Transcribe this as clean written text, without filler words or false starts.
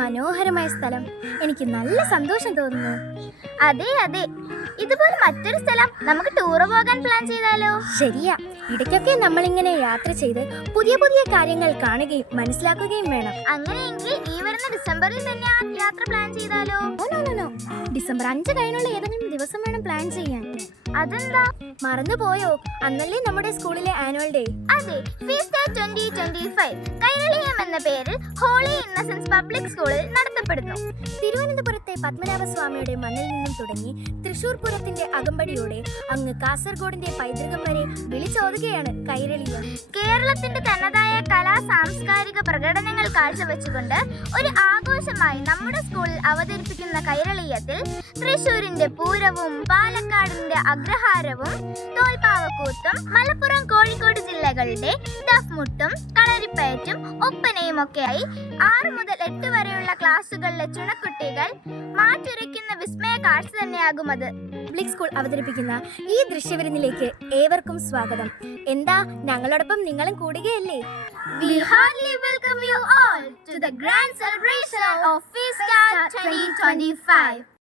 മനോഹരമായ സ്ഥലം. എനിക്ക് നല്ല സന്തോഷം തോന്നുന്നു. അതെ അതെ, ഇതുപോലെ മറ്റൊരു സ്ഥലം നമുക്ക് ടൂർ പോകാൻ പ്ലാൻ ചെയ്താലോ? ശരിയാ, ഇടയ്ക്കൊക്കെ നമ്മളിങ്ങനെ യാത്ര ചെയ്ത് പുതിയ പുതിയ കാര്യങ്ങൾ കാണുകയും മനസ്സിലാക്കുകയും വേണം. അങ്ങനെയെങ്കിൽ ഈ വരുന്ന ഡിസംബറിൽ തന്നെ ആ യാത്ര പ്ലാൻ ചെയ്താലോ? ഡിസംബർ 5 കഴിഞ്ഞുള്ള ഏതെങ്കിലും ദിവസം വേണം പ്ലാൻ ചെയ്യാൻ. അതെന്താ? മറന്നുപോയോ? അന്നല്ലേ നമ്മുടെ സ്കൂളിലെ ആനുവൽ ഡേ. അതെ, ഫീസ്റ്റ 2025 കൈരളിയം എന്ന പേരിൽ ഹോളി ഇന്നസെൻസ് പബ്ലിക് സ്കൂളിൽ നടത്തപ്പെടുന്നു. തിരുവനന്തപുരത്തെ പത്മനാഭസ്വാമിയുടെ മണ്ണിൽ നിന്നും തുടങ്ങി തൃശൂർ പൂരത്തിന്റെ അകമ്പടിയോടെ അങ്ങ് കാസർഗോഡിന്റെ പൈതൃകം വരെ വിളിച്ചോതുകയാണ് കൈരളിയം. കേരളത്തിന്റെ തനതായ കലാ സാംസ്കാരിക പ്രകടനങ്ങൾ കാഴ്ചവെച്ചുകൊണ്ട് ഒരു ആഘോഷമായി നമ്മുടെ സ്കൂളിൽ അവതരിപ്പിക്കുന്ന കൈരളിയത്തിൽ തൃശൂരിന്റെ പൂരവും പാലക്കാടിന്റെ അഗ്രഹാരവും തോൽപ്പാവക്കൂത്തും മലപ്പുറം കോഴിക്കോട് ജില്ലകളുടെ ദഫ്മുട്ടും കളരിപ്പയറ്റും ഒപ്പനയും ഒക്കെയായി 6 മുതൽ 8 വരെയുള്ള ക്ലാസ്സുകളിലെ ചുണക്കുട്ടികൾ മാറ്റുരയ്ക്കുന്ന വിസ്മയ കാഴ്ച തന്നെയാകും അത്. പബ്ലിക് സ്കൂൾ അവതരിപ്പിക്കുന്ന ഈ ദൃശ്യവിരുന്നിലേക്ക് ഏവർക്കും സ്വാഗതം. എന്താ, ഞങ്ങളോടൊപ്പം നിങ്ങളും കൂടുകയല്ലേ? We heartily welcome you all to the grand celebration of Feasta 2025.